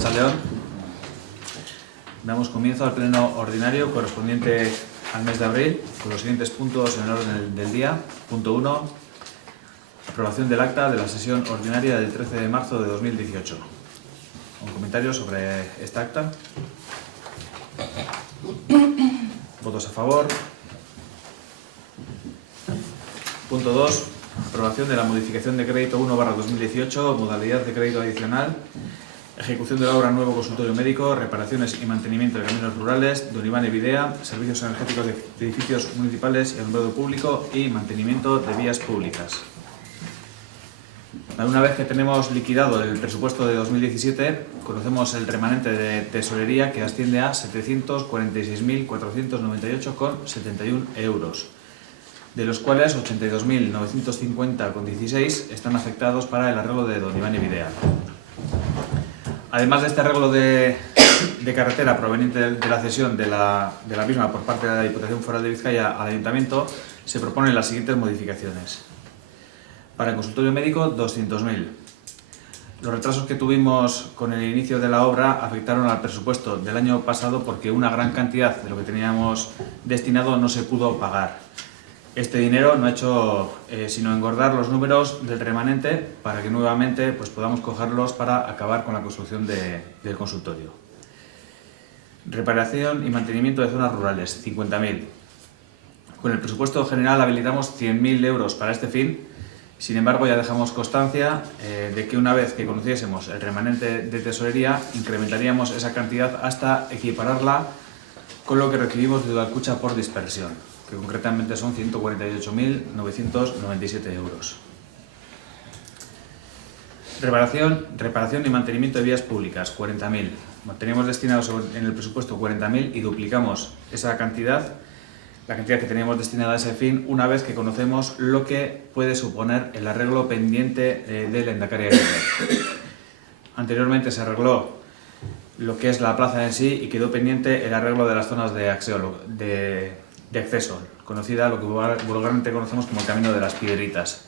Arratsaldeon. Damos comienzo al pleno ordinario correspondiente al mes de abril, con los siguientes puntos en el orden del día. Punto 1. Aprobación del acta de la sesión ordinaria del 13 de marzo de 2018. ¿Un comentario sobre esta acta? ¿Votos a favor? Punto 2. Aprobación de la modificación de crédito 1/2018, modalidad de crédito adicional, ejecución de la obra Nuevo Consultorio Médico, reparaciones y mantenimiento de caminos rurales, Don Iván Evidea, servicios energéticos de edificios municipales y alumbrado público y mantenimiento de vías públicas. Una vez que tenemos liquidado el presupuesto de 2017, conocemos el remanente de tesorería que asciende a 746.498,71 euros, de los cuales 82.950,16 están afectados para el arreglo de Don Iván Evidea. Además de este arreglo de carretera proveniente de la cesión de la misma por parte de la Diputación Foral de Vizcaya al Ayuntamiento, se proponen las siguientes modificaciones. Para el consultorio médico, 200.000. Los retrasos que tuvimos con el inicio de la obra afectaron al presupuesto del año pasado porque una gran cantidad de lo que teníamos destinado no se pudo pagar. Este dinero no ha hecho sino engordar los números del remanente para que nuevamente podamos cogerlos para acabar con la construcción del consultorio. Reparación y mantenimiento de zonas rurales, 50.000. Con el presupuesto general habilitamos 100.000 euros para este fin. Sin embargo, ya dejamos constancia de que una vez que conociésemos el remanente de tesorería, incrementaríamos esa cantidad hasta equipararla con lo que recibimos de Udalkutxa por dispersión, que concretamente son 148.997 euros. Reparación y mantenimiento de vías públicas, 40.000. Teníamos destinados en el presupuesto 40.000 y duplicamos esa cantidad, la cantidad que teníamos destinada a ese fin, una vez que conocemos lo que puede suponer el arreglo pendiente del Lehendakari Aguirre. Anteriormente se arregló lo que es la plaza en sí y quedó pendiente el arreglo de las zonas de acceso, conocida, lo que vulgarmente conocemos como el Camino de las Piedritas.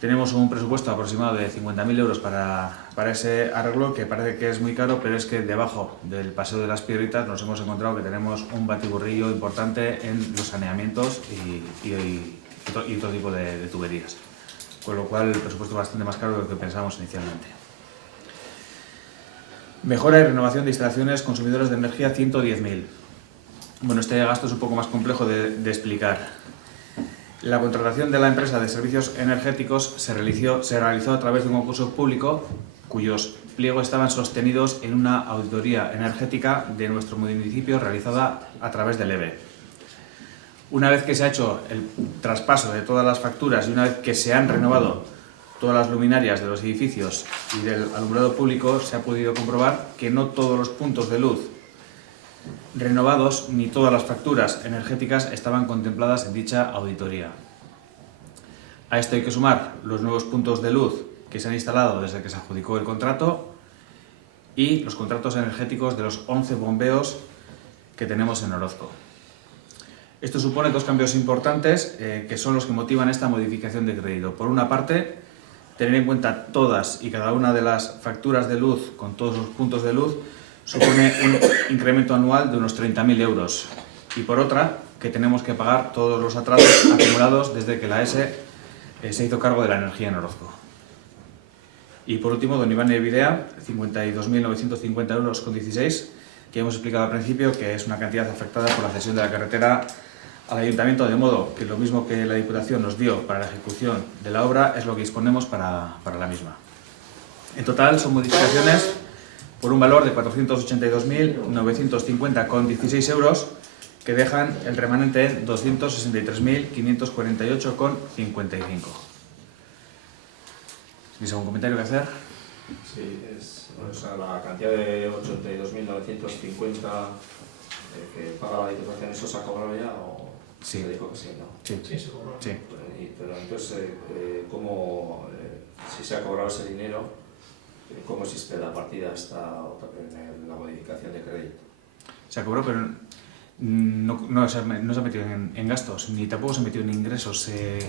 Tenemos un presupuesto aproximado de 50.000 euros para ese arreglo, que parece que es muy caro, pero es que debajo del Paseo de las Piedritas nos hemos encontrado que tenemos un batiburrillo importante en los saneamientos y otro tipo de tuberías, con lo cual el presupuesto es bastante más caro de lo que pensábamos inicialmente. Mejora y renovación de instalaciones consumidoras de energía, 110.000. Bueno, este gasto es un poco más complejo de explicar. La contratación de la empresa de servicios energéticos se realizó a través de un concurso público cuyos pliegos estaban sostenidos en una auditoría energética de nuestro municipio realizada a través del EVE. Una vez que se ha hecho el traspaso de todas las facturas y una vez que se han renovado todas las luminarias de los edificios y del alumbrado público, se ha podido comprobar que no todos los puntos de luz renovados ni todas las facturas energéticas estaban contempladas en dicha auditoría. A esto hay que sumar los nuevos puntos de luz que se han instalado desde que se adjudicó el contrato y los contratos energéticos de los 11 bombeos que tenemos en Orozco. Esto supone dos cambios importantes que son los que motivan esta modificación de crédito. Por una parte, tener en cuenta todas y cada una de las facturas de luz con todos los puntos de luz supone un incremento anual de unos 30.000 euros. Y por otra, que tenemos que pagar todos los atrasos acumulados desde que la ESE se hizo cargo de la energía en Orozco. Y por último, Don Iván Evidea, 52.950,16 euros, que hemos explicado al principio que es una cantidad afectada por la cesión de la carretera al Ayuntamiento, de modo que lo mismo que la Diputación nos dio para la ejecución de la obra es lo que disponemos para la misma. En total son modificaciones por un valor de 482.950,16 euros, que dejan el remanente en 263.548,55. ¿Tienes algún comentario que hacer? Sí, la cantidad de 82.950 que paga la Diputación, ¿eso se ha cobrado ya o Sí. se dijo que sí, no? Sí, se cobró. sí. Pero entonces, ¿cómo, si se ha cobrado ese dinero, cómo existe la partida en la modificación de crédito? Se ha cobrado, pero no se ha metido en gastos, ni tampoco se ha metido en ingresos. Es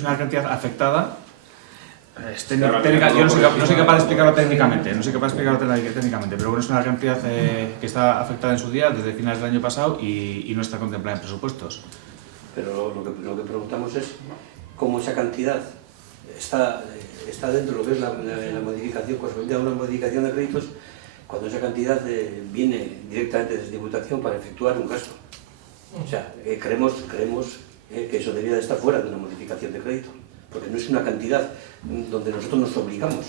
una cantidad afectada Yo no soy capaz de explicarlo técnicamente, pero bueno, es una cantidad que está afectada en su día desde finales del año pasado y no está contemplada en presupuestos. Pero lo que preguntamos es cómo esa cantidad está dentro de lo que es la modificación, corresponde a una modificación de créditos, cuando esa cantidad viene directamente desde Diputación para efectuar un gasto. O sea, creemos que eso debía de estar fuera de una modificación de crédito, porque no es una cantidad donde nosotros nos obligamos.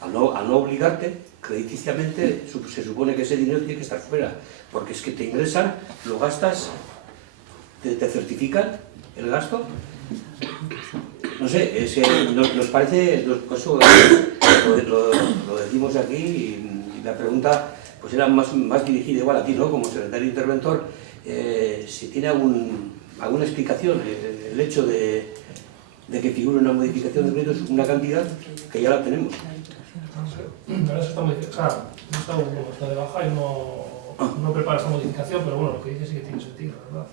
Al no obligarte, crediticiamente se supone que ese dinero tiene que estar fuera, porque es que te ingresan, lo gastas, te certifican el gasto. No sé, es que nos parece, eso lo decimos aquí y la pregunta pues era más dirigida igual a ti, ¿no? Como secretario interventor, si tiene alguna explicación el hecho de que figure una modificación de créditos, una cantidad que ya la tenemos. Ahora se está modificando, está de baja y no prepara esta modificación, pero bueno, lo que dice sí que tiene sentido, ¿verdad?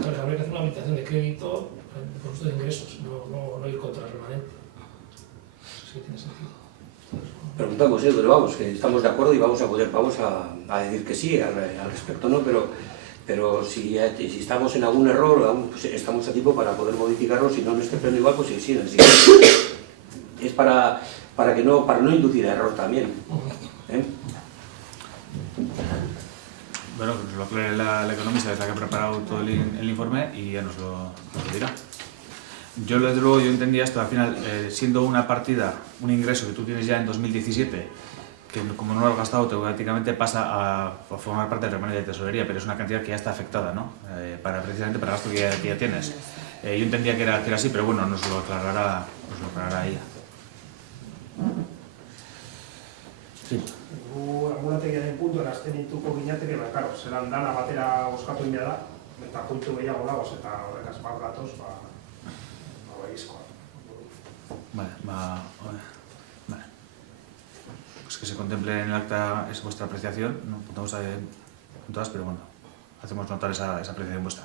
Claro, habría que hacer una habilitación de crédito por uso de ingresos, no ir contra el remanente. Eso sí que tiene sentido. Preguntamos, pero vamos, que estamos de acuerdo y vamos a decir que sí al respecto, ¿no? Pero si estamos en algún error, pues estamos a tiempo para poder modificarlo, si no en este pleno igual, pues sí, en el siguiente. Es para no inducir a error también. Bueno, pues lo aclare la economista, es la que ha preparado todo el informe y ya nos lo dirá. Yo, desde luego, yo entendía esto, al final, siendo una partida, un ingreso que tú tienes ya en 2017, que como no lo has gastado, automáticamente pasa a formar parte del remanente de tesorería, pero es una cantidad que ya está afectada, ¿no? Precisamente para el gasto que ya tienes. Yo entendía que era así, pero bueno, nos lo aclarará ella. Sí. Anbulategiaren puntuan azten dituko ginateke, claro, zelan dana batera oskatu inda da, eta puntu gehiago dagoz, eta horrekaz bat gatoz, izkoa. Vale. Pues que se contemple en el acta es vuestra apreciación, no apuntamos en todas, pero bueno, hacemos notar esa apreciación vuestra.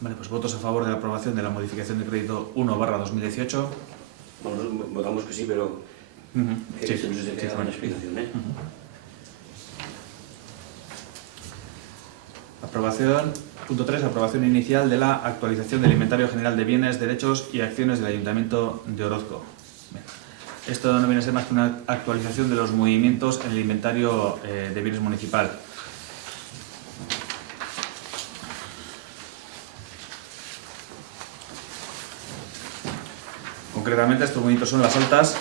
Vale, pues votos a favor de la aprobación de la modificación de crédito 1/2018. Bueno, votamos que sí, pero Sí, se nos queda una explicación, Aprobación. Punto 3. Aprobación inicial de la actualización del Inventario General de Bienes, Derechos y Acciones del Ayuntamiento de Orozco. Bien. Esto no viene a ser más que una actualización de los movimientos en el inventario de bienes municipal. Concretamente, estos movimientos son las altas.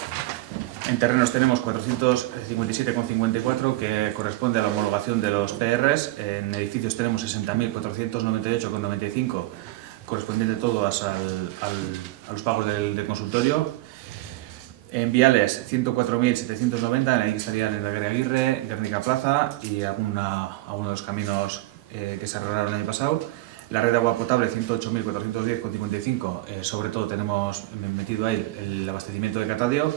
En terrenos tenemos 457,54, que corresponde a la homologación de los PRs. En edificios tenemos 60.498,95, correspondiente todo a los pagos del consultorio. En viales, 104.790, en ahí estarían en la Aguirre, Guernica Plaza y alguno de los caminos que se arreglaron el año pasado. La red de agua potable, 108.410,55, sobre todo tenemos metido ahí el abastecimiento de Catadio.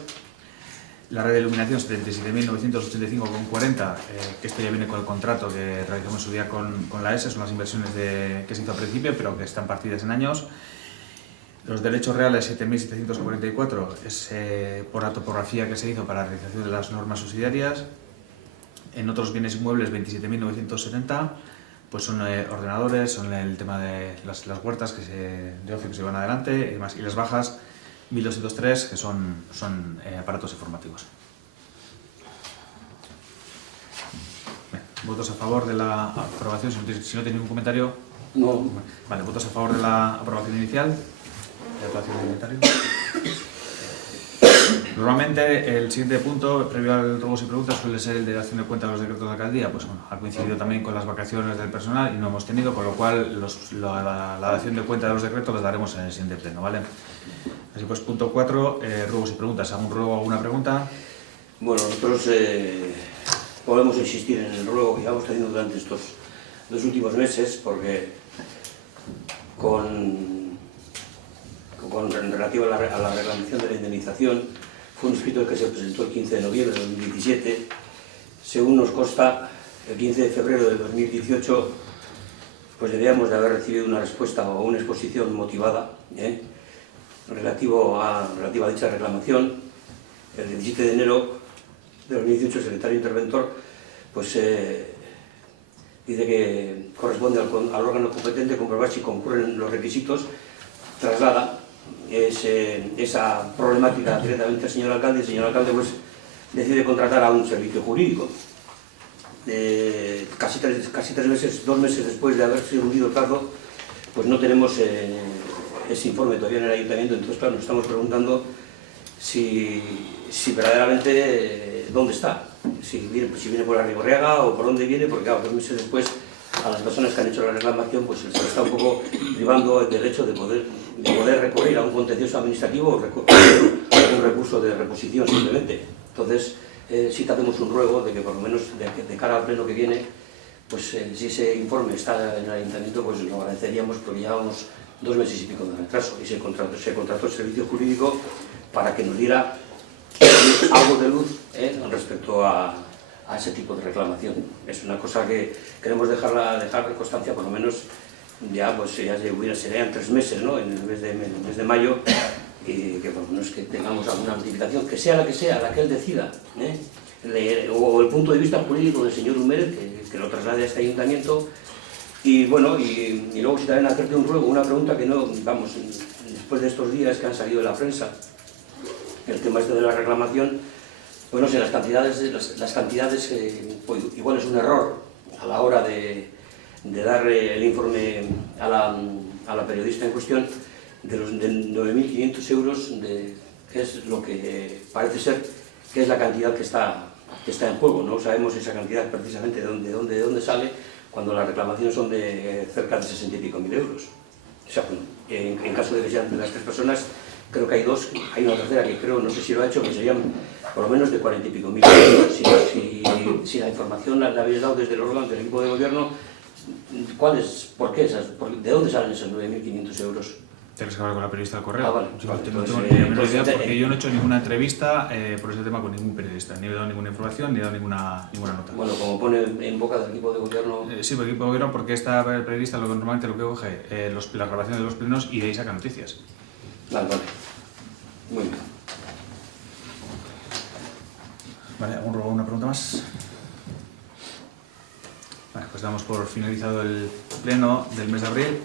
La red de iluminación, 77.985,40, que esto ya viene con el contrato que realizamos en su día con la ESE, son las inversiones que se hizo al principio, pero que están partidas en años. Los derechos reales, 7.744, es por la topografía que se hizo para la realización de las normas subsidiarias. En otros bienes inmuebles, 27.970. Pues son ordenadores, son el tema de las huertas de ocio que se llevan adelante y demás. Y las bajas, 1203, que son aparatos informativos. Bien, votos a favor de la aprobación, si no tiene ningún comentario. No. Vale, votos a favor de la aprobación inicial, de aprobación del inventario. Normalmente el siguiente punto, previo al ruegos y preguntas, suele ser el de dación de cuenta de los decretos de alcaldía. Pues bueno, ha coincidido también con las vacaciones del personal y no hemos tenido, con lo cual la dación de cuenta de los decretos las daremos en el siguiente pleno, ¿vale? Así pues, punto 4, ruegos y preguntas. ¿Algún ruego, alguna pregunta? Bueno, nosotros podemos insistir en el ruego que llevamos teniendo durante estos 2 últimos meses, porque relativo a la reglamentación de la indemnización, fue un escrito que se presentó el 15 de noviembre de 2017. Según nos consta, el 15 de febrero de 2018 pues debíamos de haber recibido una respuesta o una exposición motivada relativa a dicha reclamación. El 17 de enero de 2018 el secretario interventor pues, dice que corresponde al órgano competente comprobar si concurren los requisitos, traslada esa problemática directamente al señor alcalde, y el señor alcalde pues, decide contratar a un servicio jurídico. Casi 3 meses, 2 meses después de haberse hundido el plazo, pues no tenemos ese informe todavía en el ayuntamiento. Entonces, claro, nos estamos preguntando si verdaderamente dónde está, si viene por la Rigorriaga o por dónde viene, porque claro, 2 meses después a las personas que han hecho la reclamación pues se les está un poco privando el derecho de poder recurrir a un contencioso administrativo o un recurso de reposición simplemente. Entonces, sí te hacemos un ruego de que por lo menos de cara al pleno que viene, pues si ese informe está en el ayuntamiento, pues lo agradeceríamos, porque llevamos 2 meses y pico de retraso y se contrató el servicio jurídico para que nos diera algo de luz respecto a ese tipo de reclamación. Es una cosa que queremos dejar constancia, por lo menos ya serían 3 meses, ¿no? En el mes de mayo, y que por lo menos que tengamos alguna notificación, que sea la que él decida, o el punto de vista jurídico del señor Humbert, que lo traslade a este ayuntamiento. Y bueno, y luego si también hacerte un ruego, una pregunta que no, vamos, después de estos días que han salido de la prensa, el tema este de la reclamación, pues no sé, las cantidades pues igual es un error a la hora de dar el informe a la periodista en cuestión, de los 9.500 euros, que es lo que parece ser que es la cantidad que está en juego. No sabemos esa cantidad precisamente de dónde sale, cuando las reclamaciones son de cerca de 60 y pico mil euros. O sea, en caso de que sean de las 3 personas, creo que hay 2, hay una tercera que creo, no sé si lo ha hecho, que serían por lo menos de 40 y pico mil euros. Si la información la habéis dado desde el órgano del equipo de gobierno, ¿por qué de dónde salen esos 9.500 euros? Tienes que hablar con la periodista del Correo. Vale, Yo vale, no tengo entonces, ni la menor idea, porque yo no he hecho ninguna entrevista por ese tema con ningún periodista, ni he dado ninguna información, ni he dado ninguna nota. Bueno, como pone en boca del equipo de gobierno... Sí, por el equipo de gobierno, porque esta periodista normalmente lo que coge la grabación de los plenos y de ahí saca noticias. Vale. Muy bien. Vale, ¿alguna pregunta más? Vale, pues damos por finalizado el pleno del mes de abril.